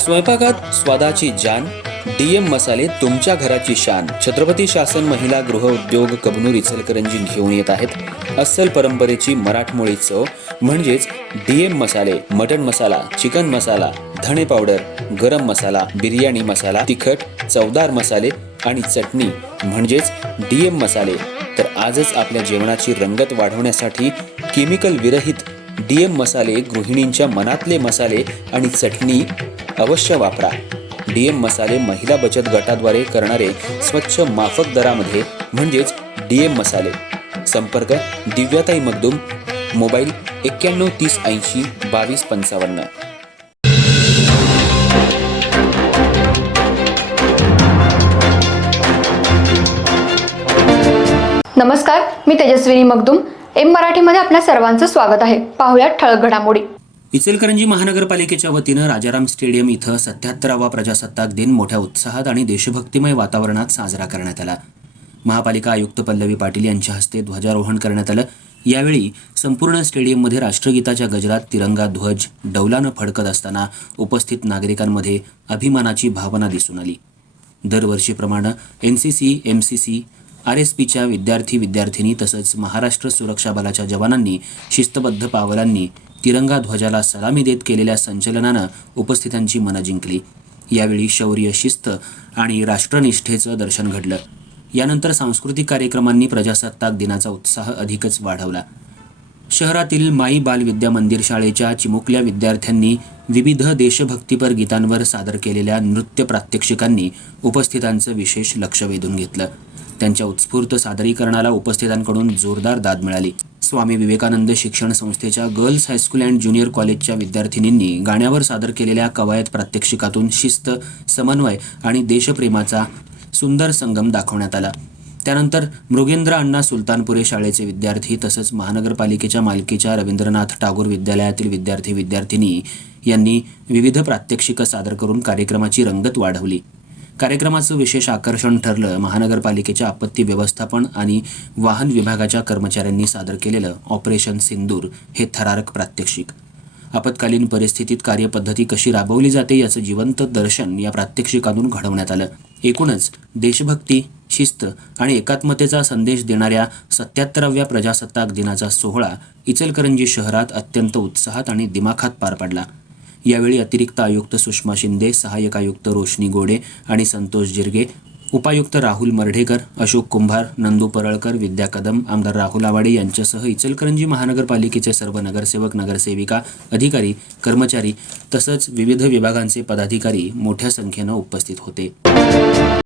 स्वयंपाकात स्वादाची जान, डीएम मसाले तुमच्या घराची शान. छत्रपती शासन महिला गृह उद्योग कबनूर इचलकरंजी घेऊन येत आहेत अस्सल परंपरेची मराठमोळी चव म्हणजेच डीएम मसाले. मटन मसाला, चिकन मसाला, धणे पावडर, गरम मसाला, बिर्याणी मसाला, तिखट चवदार मसाले आणि चटणी म्हणजेच डीएम मसाले. तर आजच आपल्या जेवणाची रंगत वाढवण्यासाठी केमिकल विरहित डीएम मसाले, गृहिणींच्या मनातले मसाले आणि चटणी अवश्य वापरा. डीएम मसाले महिला बचत गटाद्वारे करणारे स्वच्छ माफक दरामध्ये म्हणजेच डीएम मसाले. संपर्क दिव्याताई मगदूम, मोबाईल 91 30 80 22 55. नमस्कार, मी तेजस्विनी मगदूम. एम मराठीमध्ये आपल्या सर्वांचं स्वागत आहे. पाहुयात ठळक घडामोडी. इचलकरंजी महानगरपालिकेच्या वतीनं राजाराम स्टेडियम इथं 77वा प्रजासत्ताक दिन मोठ्या उत्साहात आणि देशभक्तिमय वातावरणात साजरा करण्यात आला. महापालिका आयुक्त पल्लवी पाटील यांच्या हस्ते ध्वजारोहण करण्यात आलं. यावेळी संपूर्ण स्टेडियममध्ये राष्ट्रगीताच्या गजरात तिरंगा ध्वज डौलानं फडकत असताना उपस्थित नागरिकांमध्ये अभिमानाची भावना दिसून आली. दरवर्षीप्रमाणे NCC, MCC, RSPच्या विद्यार्थी-विद्यार्थिनी तसंच महाराष्ट्र सुरक्षा बलाच्या जवानांनी शिस्तबद्ध पावलांनी तिरंगा ध्वजाला सलामी देत केलेल्या संचलनानं उपस्थितांची मनं जिंकली. यावेळी शौर्य, शिस्त आणि राष्ट्रनिष्ठेचं दर्शन घडलं. यानंतर सांस्कृतिक कार्यक्रमांनी प्रजासत्ताक दिनाचा उत्साह अधिकच वाढवला. शहरातील माई बाल विद्या मंदिर शाळेच्या चिमुकल्या विद्यार्थ्यांनी विविध देशभक्तीपर गीतांवर सादर केलेल्या नृत्य प्रात्यक्षिकांनी उपस्थितांचं विशेष लक्ष वेधून घेतलं. त्यांच्या उत्स्फूर्त सादरीकरणाला उपस्थितांकडून जोरदार दाद मिळाली. स्वामी विवेकानंद शिक्षण संस्थेच्या गर्ल्स हायस्कूल अँड ज्युनियर कॉलेजच्या विद्यार्थिनींनी गाण्यावर सादर केलेल्या कवायत प्रात्यक्षिकातून शिस्त, समन्वय आणि देशप्रेमाचा सुंदर संगम दाखवण्यात आला. त्यानंतर मृगेंद्र अण्णा सुलतानपुरे शाळेचे विद्यार्थी तसंच महानगरपालिकेच्या मालकीच्या रवींद्रनाथ टागोर विद्यालयातील विद्यार्थी-विद्यार्थिनी यांनी विविध प्रात्यक्षिकं सादर करून कार्यक्रमाची रंगत वाढवली. कार्यक्रमाचं विशेष आकर्षण ठरलं महानगरपालिकेच्या आपत्ती व्यवस्थापन आणि वाहन विभागाच्या कर्मचाऱ्यांनी सादर केलेलं ऑपरेशन सिंदूर हे थरारक प्रात्यक्षिक. आपत्कालीन परिस्थितीत कार्यपद्धती कशी राबवली जाते याचं जिवंत दर्शन या प्रात्यक्षिकातून घडवण्यात आलं. एकूणच देशभक्ती, शिस्त आणि एकात्मतेचा संदेश देणाऱ्या 77व्या प्रजासत्ताक दिनाचा सोहळा इचलकरंजी शहरात अत्यंत उत्साहात आणि दिमाखात पार पडला. यावेळी अतिरिक्त आयुक्त सुषमा शिंदे, सहाय्यक आयुक्त रोशनी गोडे आणि संतोष जिरगे, उपायुक्त राहुल मर्ढेकर, अशोक कुंभार, नंदू परळकर, विद्या कदम, आमदार राहुल आवाडे यांच्यासह इचलकरंजी महानगरपालिकेचे सर्व नगरसेवक, नगरसेविका, अधिकारी, कर्मचारी तसंच विविध विभागांचे पदाधिकारी मोठ्या संख्येनं उपस्थित होते.